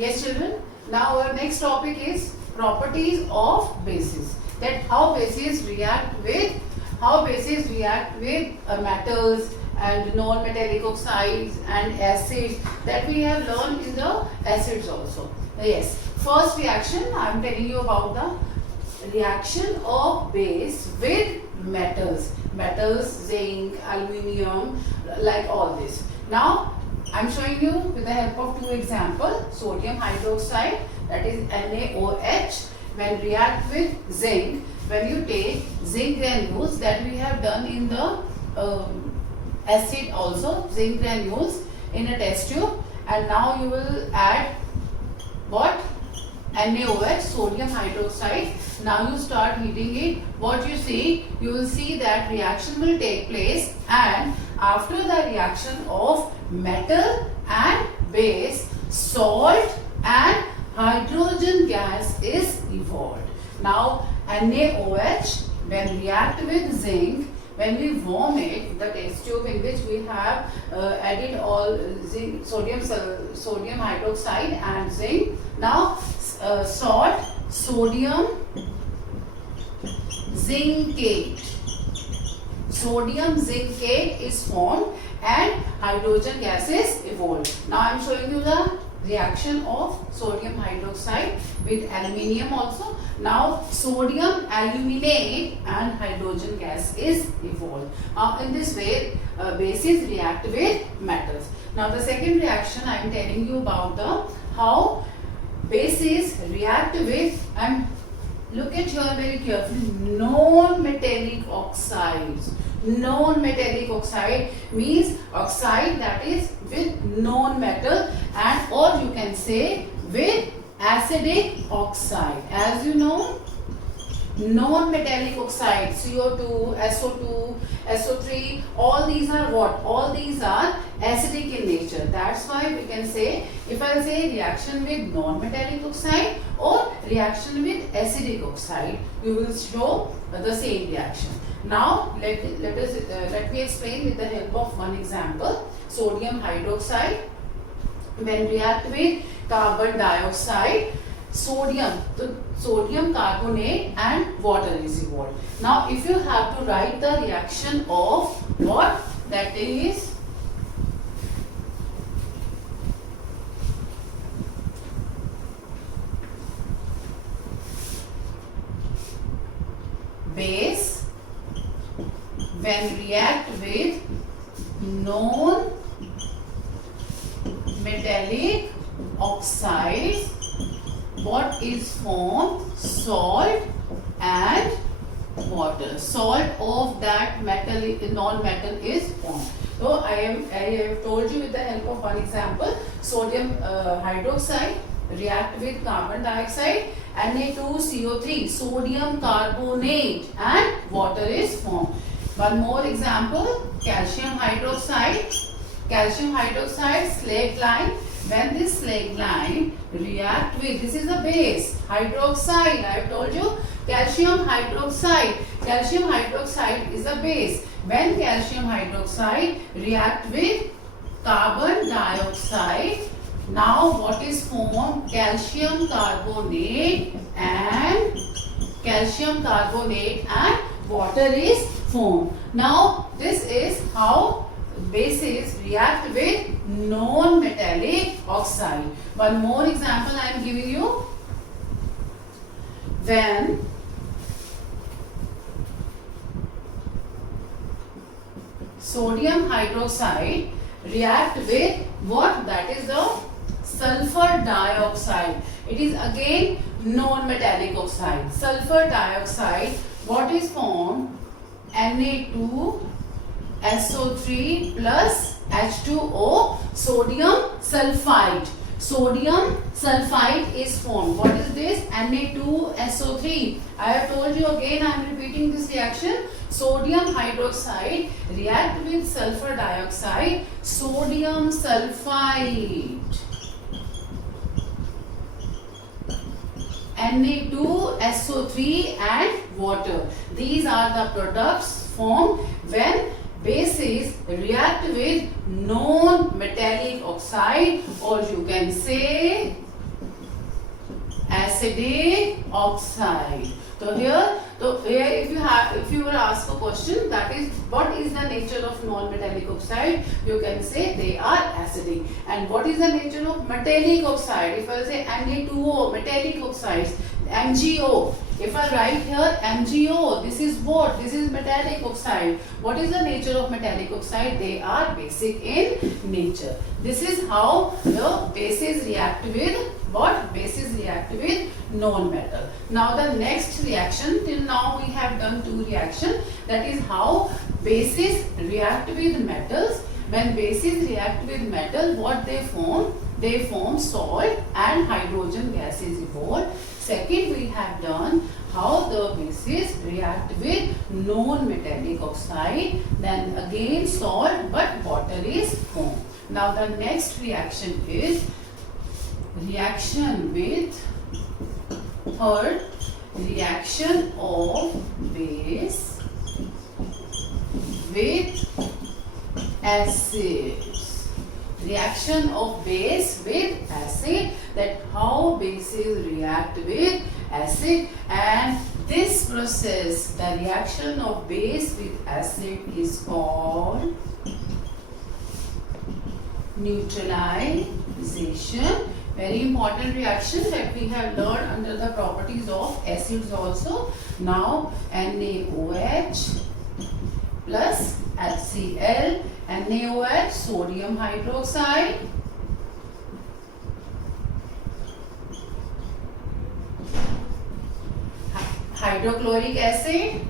Yes, children. Now our next topic is properties of bases. That how bases react with metals and non-metallic oxides and acids that we have learned in the acids also. Yes. First reaction I am telling you about the reaction of base with metals. Metals, zinc, aluminium, like all this. Now I am showing you with the help of two examples. Sodium hydroxide, that is NaOH, when react with zinc, when you take zinc granules that we have done in the acid also, zinc granules in a test tube, and now you will add what? NaOH, sodium hydroxide. Now you start heating it. What you see, you will see that reaction will take place, and after the reaction of metal and base, salt and hydrogen gas is evolved. Now NaOH, when react with zinc, when we warm it, the test tube in which we have added all zinc, sodium hydroxide and zinc. Now salt, sodium zincate. Sodium zincate is formed and hydrogen gas is evolved. Now I am showing you the reaction of sodium hydroxide with aluminium also. Now sodium aluminate and hydrogen gas is evolved. In this way bases react with metals. Now the second reaction I am telling you about the how bases react with, and look at here very carefully, non-metallic oxides. Non-metallic oxide means oxide that is with non-metal, and or you can say with acidic oxide. As you know, non-metallic oxide, CO2, SO2, SO3, all these are what? All these are acidic in nature. That's why we can say, if I say reaction with non-metallic oxide or reaction with acidic oxide, you will show the same reaction. Now let me explain with the help of one example. Sodium hydroxide, when react with carbon dioxide, sodium carbonate and water is evolved. Now if you have to write the reaction of what, that is base when react with non-metallic oxides, what is formed? Salt and water. Salt of that metal, non-metal is formed. So I have told you with the help of one example. Sodium hydroxide react with carbon dioxide, Na2CO3, sodium carbonate and water is formed. One more example, calcium hydroxide. Calcium hydroxide slag line. When this slag line react with, this is a base, hydroxide, I have told you, calcium hydroxide. Calcium hydroxide is a base. When calcium hydroxide react with carbon dioxide, now what is formed? Calcium carbonate and water is formed. Now this is how bases react with non-metallic oxide. One more example I am giving you. When sodium hydroxide react with what? That is the sulfur dioxide. It is again non-metallic oxide. Sulfur dioxide, what is formed? Na2SO3 plus H2O, sodium sulfide. Sodium sulfide is formed. What is this? Na2SO3. I have told you again, I am repeating this reaction. Sodium hydroxide react with sulfur dioxide, sodium sulfide. Na2SO3 and water. These are the products formed when bases react with non-metallic oxide, or you can say acidic oxide. So here if you were asked a question, that is what is the nature of non-metallic oxide, you can say they are acidic. And what is the nature of metallic oxide? If I say Na2O, metallic oxides, MgO. If I write here MgO, this is what? This is metallic oxide. What is the nature of metallic oxide? They are basic in nature. This is how the bases react with what? Bases react with non-metal. Now the next reaction, till now we have done two reactions. That is how bases react with metals. When bases react with metal, what they form? They form salt and hydrogen gases evolve. Second, we have done how the bases react with non-metallic oxide. Then again salt, but water is formed. Now the next reaction is reaction with third, reaction of base with acids. Reaction of base with acid, that how bases react with acid, and this process, the reaction of base with acid, is called neutralization. Very important reaction that we have learned under the properties of acids also. Now NaOH plus HCl, NaOH, sodium hydroxide, hydrochloric acid,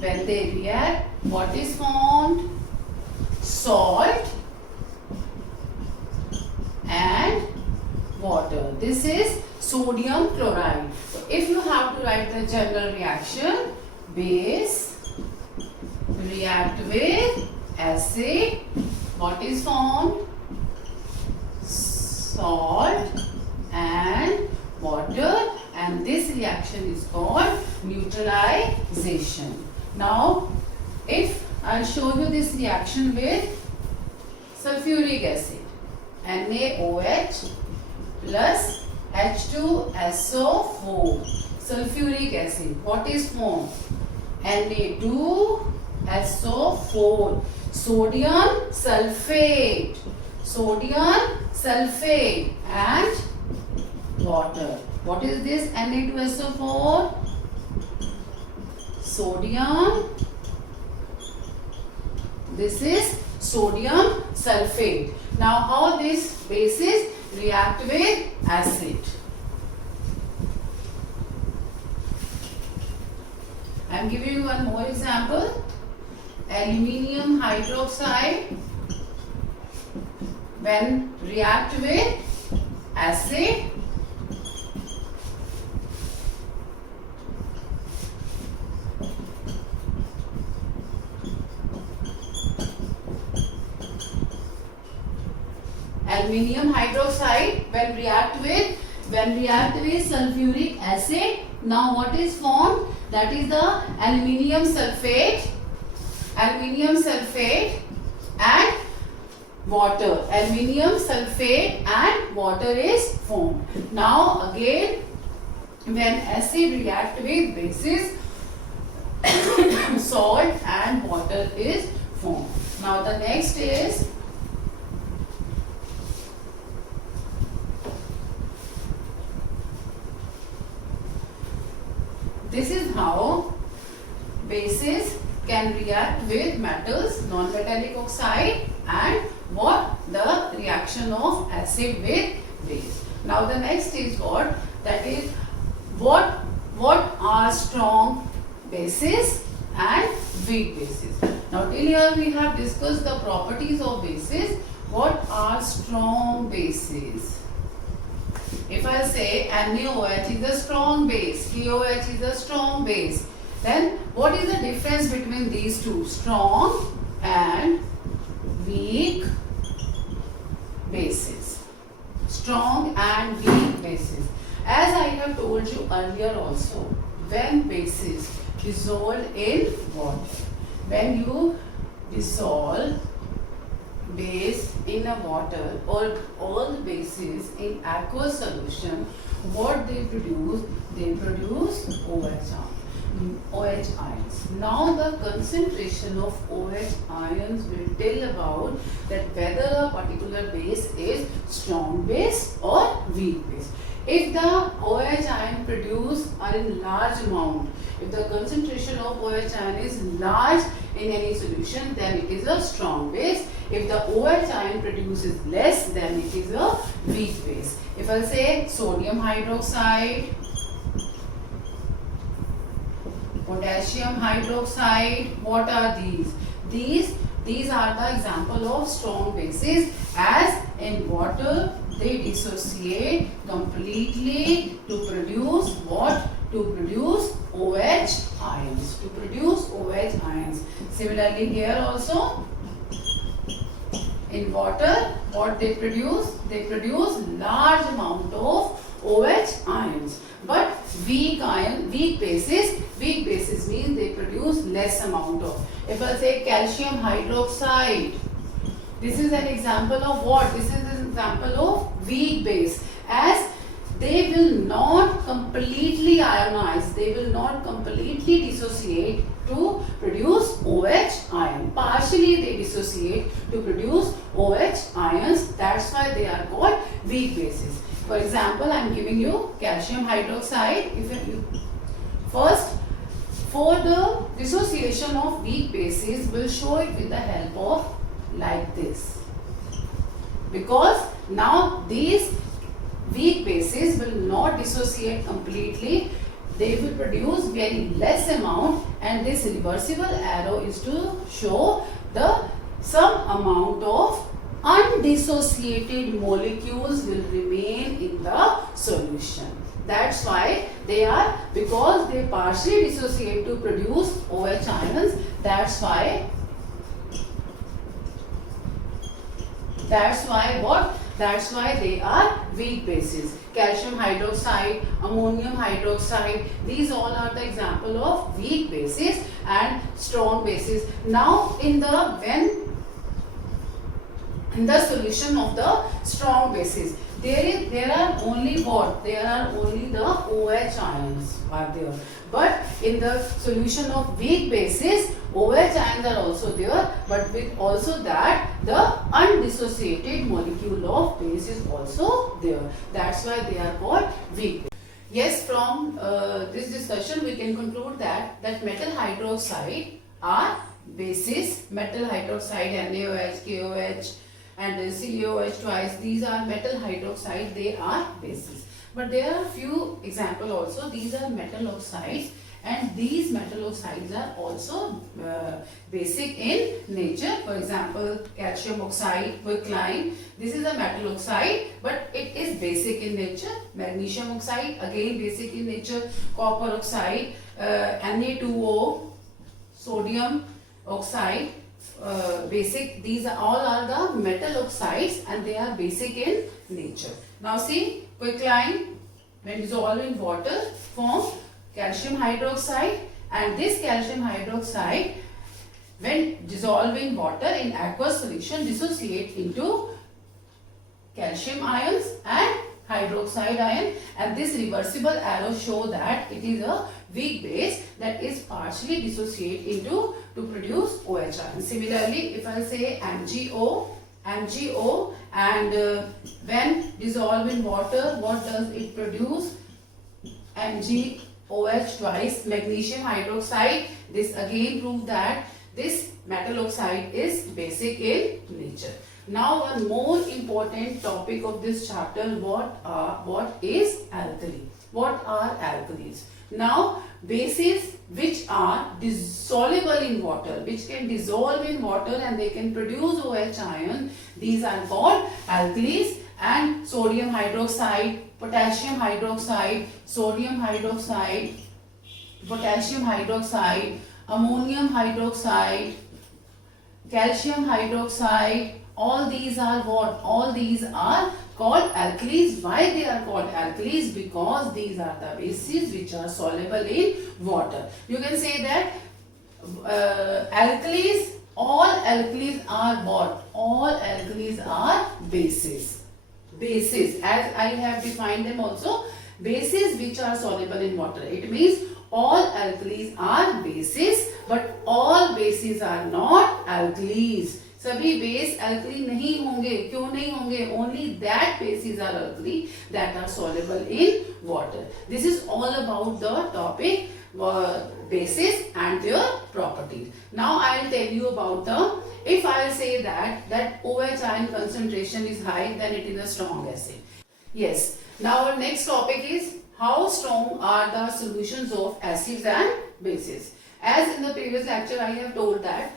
when they react, what is formed? Salt and water. This is sodium chloride. So if you have to write the general reaction, base react with acid, what is formed? Salt and water, and this reaction is called neutralization. Now if I'll show you this reaction with sulfuric acid, NaOH plus H2SO4, sulfuric acid, what is formed? Na2SO4, sodium sulfate, and water. What is this Na2SO4? Sodium. This is sodium sulfate. Now how these bases react with acid? I am giving you one more example. Aluminium hydroxide, when react with acid, aluminium hydroxide when react with sulfuric acid, now what is formed? That is the aluminium sulfate and water. Aluminium sulfate and water is formed. Now again, when acid react with bases, salt and water is formed. Now the next is this is how bases can react with metals, non-metallic oxide, and what the reaction of acid with base. Now the next is what? That is what are strong bases and weak bases. Now till here we have discussed the properties of bases. What are strong bases? If I say NaOH is a strong base, KOH is a strong base, then what is the difference between these two? Strong and weak bases. Strong and weak bases. As I have told you earlier also, when bases dissolve in water, when you dissolve base in a water or all the bases in aqueous solution, what they produce? They produce OH ions. Now the concentration of OH ions will tell about that whether a particular base is strong base or weak base. If the OH ion produced are in large amount, if the concentration of OH ion is large in any solution, then it is a strong base. If the OH ion produces less, then it is a weak base. If I say sodium hydroxide, potassium hydroxide, what are these? These are the example of strong bases, as in water they dissociate completely to produce what? To produce OH ions. To produce OH ions. Similarly here also, in water, what they produce? They produce large amount of OH ions. But weak bases means they produce less amount of. If I say calcium hydroxide, this is an example of what? This is an example of weak base, as they will not completely ionize, they will not completely dissociate to produce OH ion. Partially they dissociate to produce OH ions. That's why they are called weak bases. For example, I am giving you calcium hydroxide. First, for the dissociation of weak bases, we'll show it with the help of like this. Because now these weak bases will not dissociate completely. They will produce very less amount, and this reversible arrow is to show some amount of undissociated molecules will remain in the solution. That's why they are, because they partially dissociate to produce OH ions, that's why what? That's why they are weak bases. Calcium hydroxide, ammonium hydroxide, these all are the example of weak bases and strong bases. Now in the solution of the strong bases, there are only what? There are only the OH ions are there. But in the solution of weak bases, OH ions are also there, but with also that the undissociated molecule of base is also there. That's why they are called weak bases. Yes, from this discussion we can conclude that metal hydroxide are bases. Metal hydroxide, NaOH, KOH and CaOH twice, these are metal hydroxide, they are bases. But there are few examples also. These are metal oxides, and these metal oxides are also basic in nature. For example, calcium oxide, quicklime, this is a metal oxide, but it is basic in nature. Magnesium oxide, again basic in nature. Copper oxide, Na2O, sodium oxide, basic. These all are the metal oxides and they are basic in nature. Now see, quicklime when dissolved in water form calcium hydroxide, and this calcium hydroxide when dissolved in water in aqueous solution dissociate into calcium ions and hydroxide ion, and this reversible arrow show that it is a weak base that is partially dissociate into to produce OH ion. Similarly, if I say MgO and when dissolved in water, what does it produce? MgOH twice, magnesium hydroxide. This again proves that this metal oxide is basic in nature. Now one more important topic of this chapter, what is alkali? What are alkalis? Now bases which are dissoluble in water, which can dissolve in water and they can produce OH ion, these are called alkalis. And sodium hydroxide, potassium hydroxide, sodium hydroxide, potassium hydroxide, ammonium hydroxide, calcium hydroxide, all these are what? All these are called alkalis. Why they are called alkalis? Because these are the bases which are soluble in water. You can say that alkalis all alkalis are what? All alkalis are bases. Bases, as I have defined them also, bases which are soluble in water. It means all alkalis are bases, but all bases are not alkalis. सभी base alkali नहीं होंगे. क्यों नहीं होंगे? Only that bases are alkali that are soluble in water. This is all about the topic bases and their properties. Now I will tell you about the, if I will say that OH ion concentration is high, then it is a strong acid. Yes. Now our next topic is how strong are the solutions of acids and bases. As in the previous lecture I have told that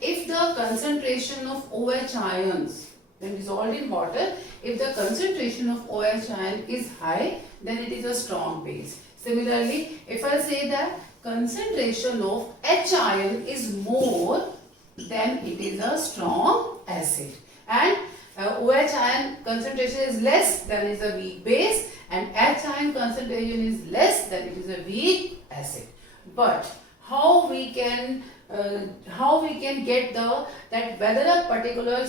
if the concentration of OH ions when dissolved in water, if the concentration of OH ion is high, then it is a strong base. Similarly, if I say that concentration of H ion is more, then it is a strong acid. And OH ion concentration is less, then it is a weak base, and H ion concentration is less, then it is a weak acid. But how we can get that whether a particular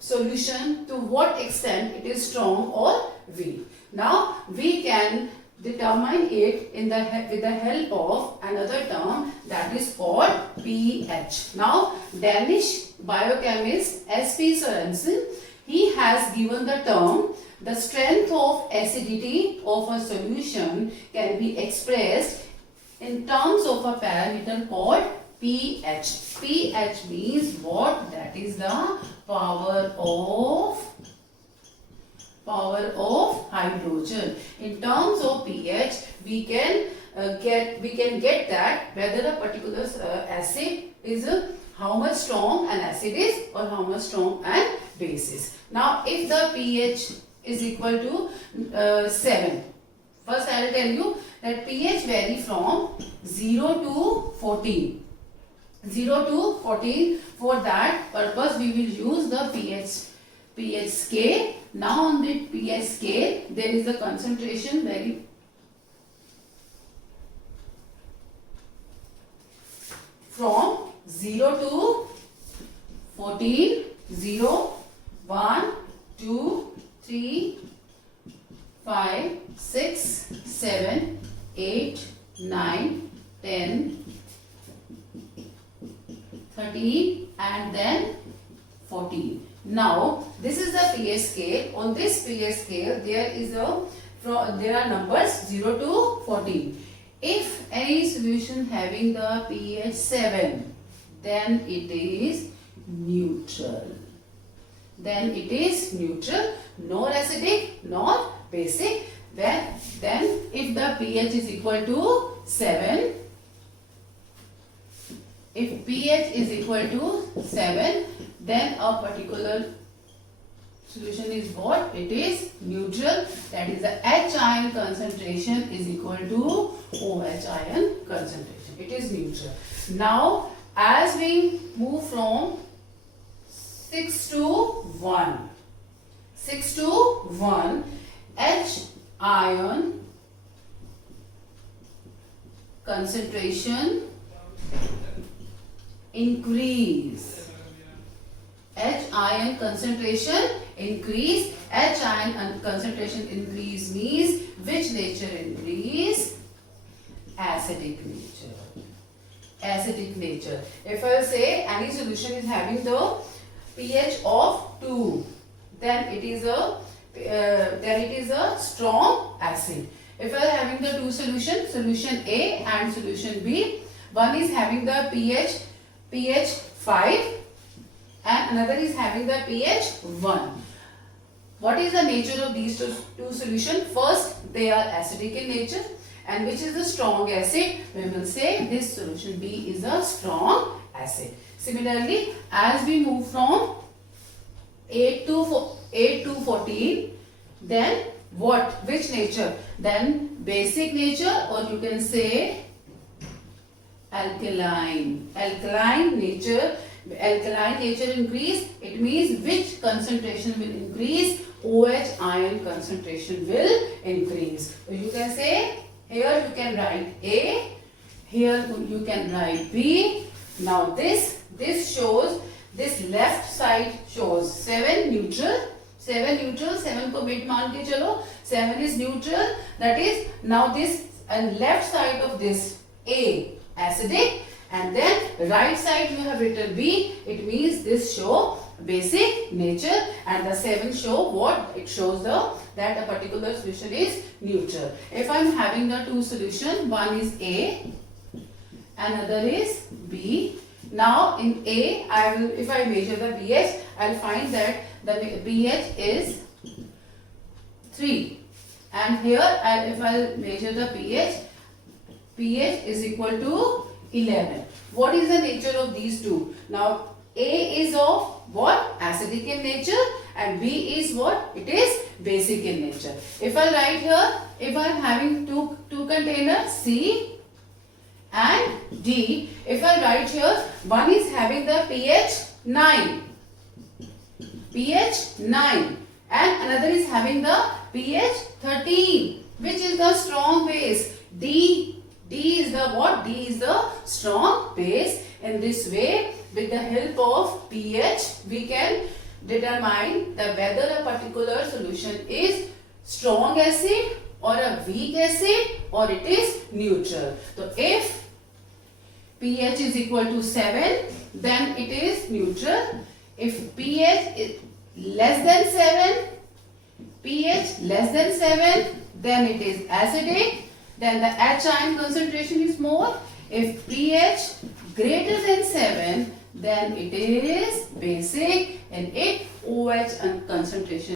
solution, to what extent it is strong or weak. Now we can determine it with the help of another term, that is called pH. Now Danish biochemist S.P. Sørensen, he has given the term, the strength of acidity of a solution can be expressed in terms of a parameter called pH. pH means what? That is the power of hydrogen. In terms of pH, we can get that whether a particular acid is how much strong an acid is or how much strong an base is. Now, if the pH is equal to 7, first I will tell you that pH vary from 0 to 14. 0 to 14. For that purpose, we will use the pH scale. Now on the pH scale, there is a concentration very from 0 to 14, 0, 1, 2, 3, 5, 6, 7, 8, 9, 10, 13 and then 14. Now this is the pH scale. On this pH scale there are numbers 0 to 14. If any solution having the pH 7, then it is neutral. Then it is neutral, nor acidic nor basic. Then if the pH is equal to 7, if pH is equal to 7, then a particular solution is what? It is neutral. That is the H ion concentration is equal to OH ion concentration. It is neutral. Now, as we move from 6 to 1, 6 to 1, H ion concentration increase. H ion concentration increase. H ion concentration increase means which nature increase? Acidic nature. Acidic nature. If I say any solution is having the pH of 2, then it is a strong acid. If I am having the two solutions, solution A and solution B, one is having the pH 5 and another is having the pH 1. What is the nature of these two solutions? First, they are acidic in nature, and which is a strong acid? We will say this solution B is a strong acid. Similarly, as we move from 8 to 14, then what? Which nature? Then basic nature, or you can say alkaline. Alkaline nature increase. It means which concentration will increase? OH ion concentration will increase. So you can say, here you can write A, here you can write B. Now this this shows, this left side shows 7 neutral, 7 को mid मान के चलो, 7 is neutral, that is now this and left side of this A acidic, and then right side you have written B, it means this show basic nature, and the 7 show what? It shows that a particular solution is neutral. If I am having the two solution, one is A, another is B. Now in A, if I measure the pH, I will find that the pH is 3, and here if I measure the pH is equal to 11. What is the nature of these two? Now A is of what? Acidic in nature, and B is what? It is basic in nature. If I write here, if I am having two containers, C and D, if I write here, one is having the pH 9, and another is having the pH 13, which is the strong base. D is the what? D is the strong base. In this way, with the help of pH, we can determine that whether a particular solution is strong acid or a weak acid or it is neutral. So if pH is equal to 7, then it is neutral. If pH is less than 7, then it is acidic. Then the H ion concentration is more. If pH greater than 7, then it is basic, and if OH concentration